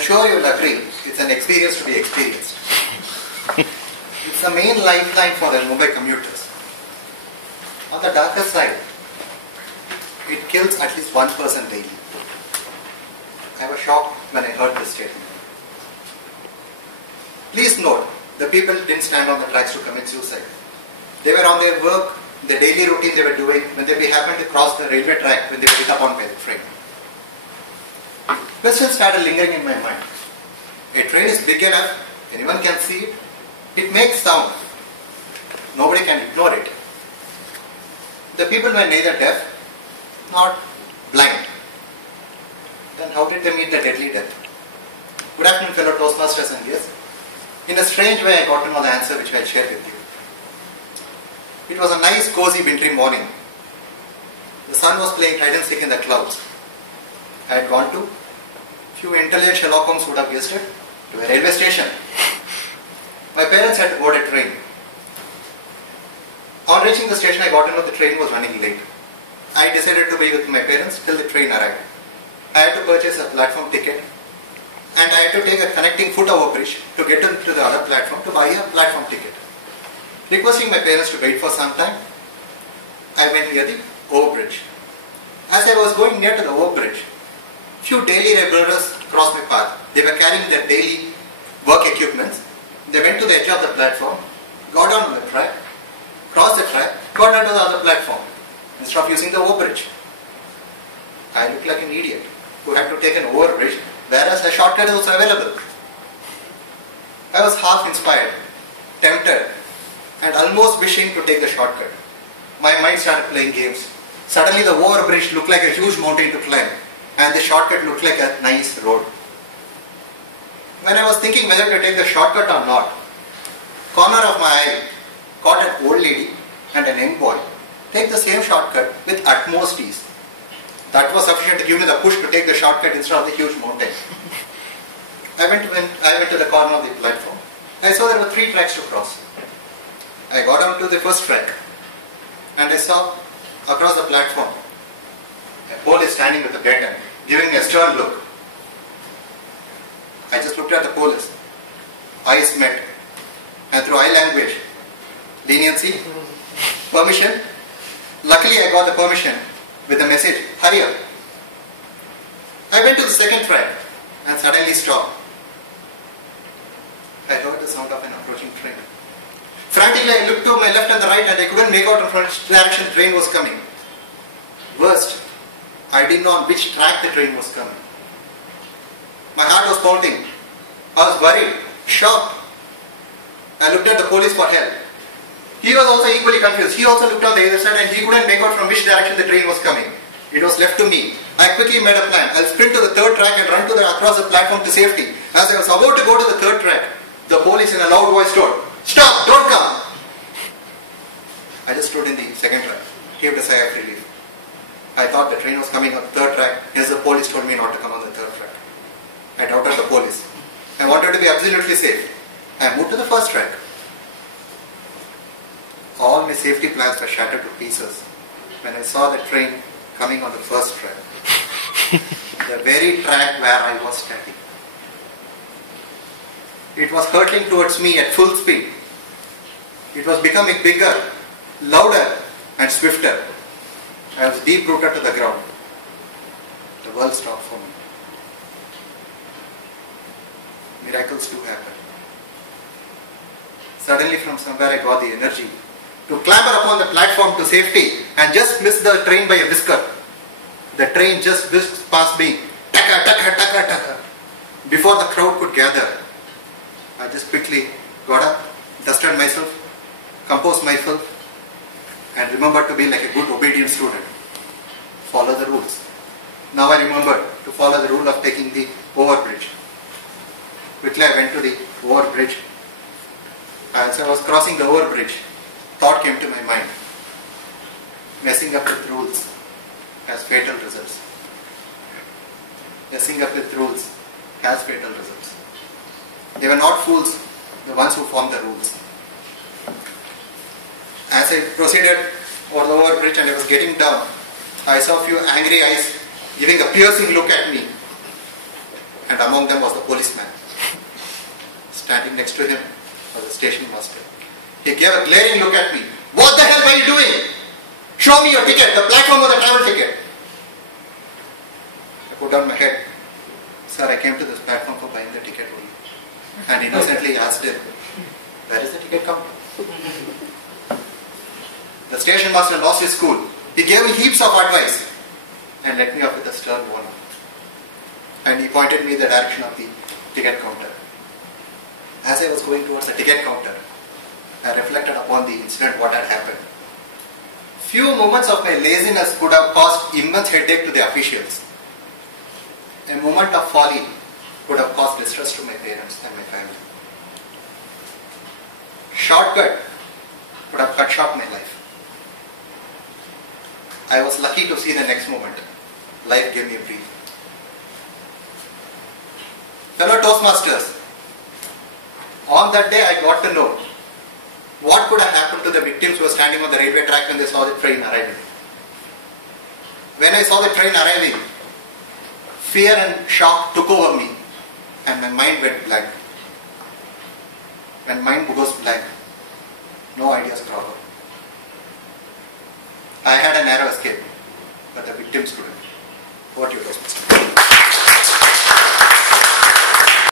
sure you will agree, it's an experience to be experienced. It's the main lifeline for the Mumbai commuters. On the darker side, it kills at least one person daily. I was shocked when I heard this statement. Please note, the people didn't stand on the tracks to commit suicide. They were on their work, the daily routine they were doing, when they happened to cross the railway track, when they were hit upon by the train. Questions started lingering in my mind. A train is big enough, anyone can see it. It makes sound. Nobody can ignore it. The people were neither deaf nor blind. Then how did they meet the deadly death? Good afternoon, fellow Toastmasters and guests. In a strange way, I got to know the answer which I'll share with you. It was a nice, cozy wintry morning. The sun was playing hide and seek in the clouds. I had gone to, few intelligent Sherlock Holmes would have guessed it, to a railway station. My parents had to board a train. On reaching the station, I got to know the train was running late. I decided to be with my parents till the train arrived. I had to purchase a platform ticket and I had to take a connecting foot overbridge to get to the other platform to buy a platform ticket. Requesting my parents to wait for some time, I went near the overbridge. As I was going near to the overbridge, few daily laborers crossed my path. They were carrying their daily work equipments. They went to the edge of the platform, got down on the track, crossed the track, got onto the other platform instead of using the overbridge. I looked like an idiot who had to take an overbridge, whereas a shortcut was available. I was half inspired, tempted, and almost wishing to take the shortcut. My mind started playing games. Suddenly the overbridge looked like a huge mountain to climb, and the shortcut looked like a nice road. When I was thinking whether to take the shortcut or not, corner of my eye caught an old lady and an young boy take the same shortcut with utmost ease. That was sufficient to give me the push to take the shortcut instead of the huge mountain. I went to the corner of the platform. I saw there were 3 tracks to cross. I got down to the first track and I saw across the platform a police standing with a baton, giving me a stern look. I just looked at the police. Eyes met. And through eye language, leniency, permission. Luckily, I got the permission with the message, hurry up. I went to the second track and suddenly stopped. I heard the sound of an approaching train. Frantically, I looked to my left and the right and I couldn't make out in which direction the train was coming. Worst, I didn't know on which track the train was coming. My heart was pounding. I was worried, shocked. I looked at the police for help. He was also equally confused. He also looked on the other side and he couldn't make out from which direction the train was coming. It was left to me. I quickly made a plan. I'll sprint to the third track and run across the platform to safety. As I was about to go to the third track, the police in a loud voice told, "Stop! Don't come!" I just stood in the second track, gave a sigh of relief. I thought the train was coming on the third track, hence the police told me not to come on the third track. I doubted the police. I wanted to be absolutely safe. I moved to the first track. All my safety plans were shattered to pieces when I saw the train coming on the first track. The very track where I was standing. It was hurtling towards me at full speed. It was becoming bigger, louder and swifter. I was deep rooted to the ground. The world stopped for me. Miracles do happen. Suddenly from somewhere I got the energy to clamber upon the platform to safety and just miss the train by a whisker. The train just whisked past me, taka, taka, taka, taka. Before the crowd could gather, I just quickly got up, dusted myself, composed myself, and remembered to be like a good obedient student. Follow the rules. Now I remembered to follow the rule of taking the overbridge. Quickly I went to the overbridge. As I was crossing the overbridge, thought came to my mind. Messing up with rules has fatal results. Messing up with rules has fatal results. They were not fools, the ones who formed the rules. As I proceeded over the overbridge and I was getting down, I saw a few angry eyes giving a piercing look at me. and among them was the policeman. Standing next to him was the station master. He gave a glaring look at me. What the hell were you doing? Show me your ticket, the platform or the travel ticket. I put down my head. Sir, I came to this platform for buying the ticket only. And innocently asked him, where is the ticket counter? The station master lost his cool. He gave me heaps of advice and let me off with a stern warning. And he pointed me in the direction of the ticket counter. As I was going towards the ticket counter, I reflected upon the incident, what had happened. Few moments of my laziness could have caused immense headache to the officials. A moment of folly would have caused distress to my parents and my family. Shortcut would have cut short my life. I was lucky to see the next moment. Life gave me a breath. Fellow Toastmasters, on that day I got to know what could have happened to the victims who were standing on the railway track when they saw the train arriving. When I saw the train arriving, fear and shock took over me and my mind went blank. When mind goes blank, no ideas crop up. I had a narrow escape, but the victims couldn't. What do you guys must do?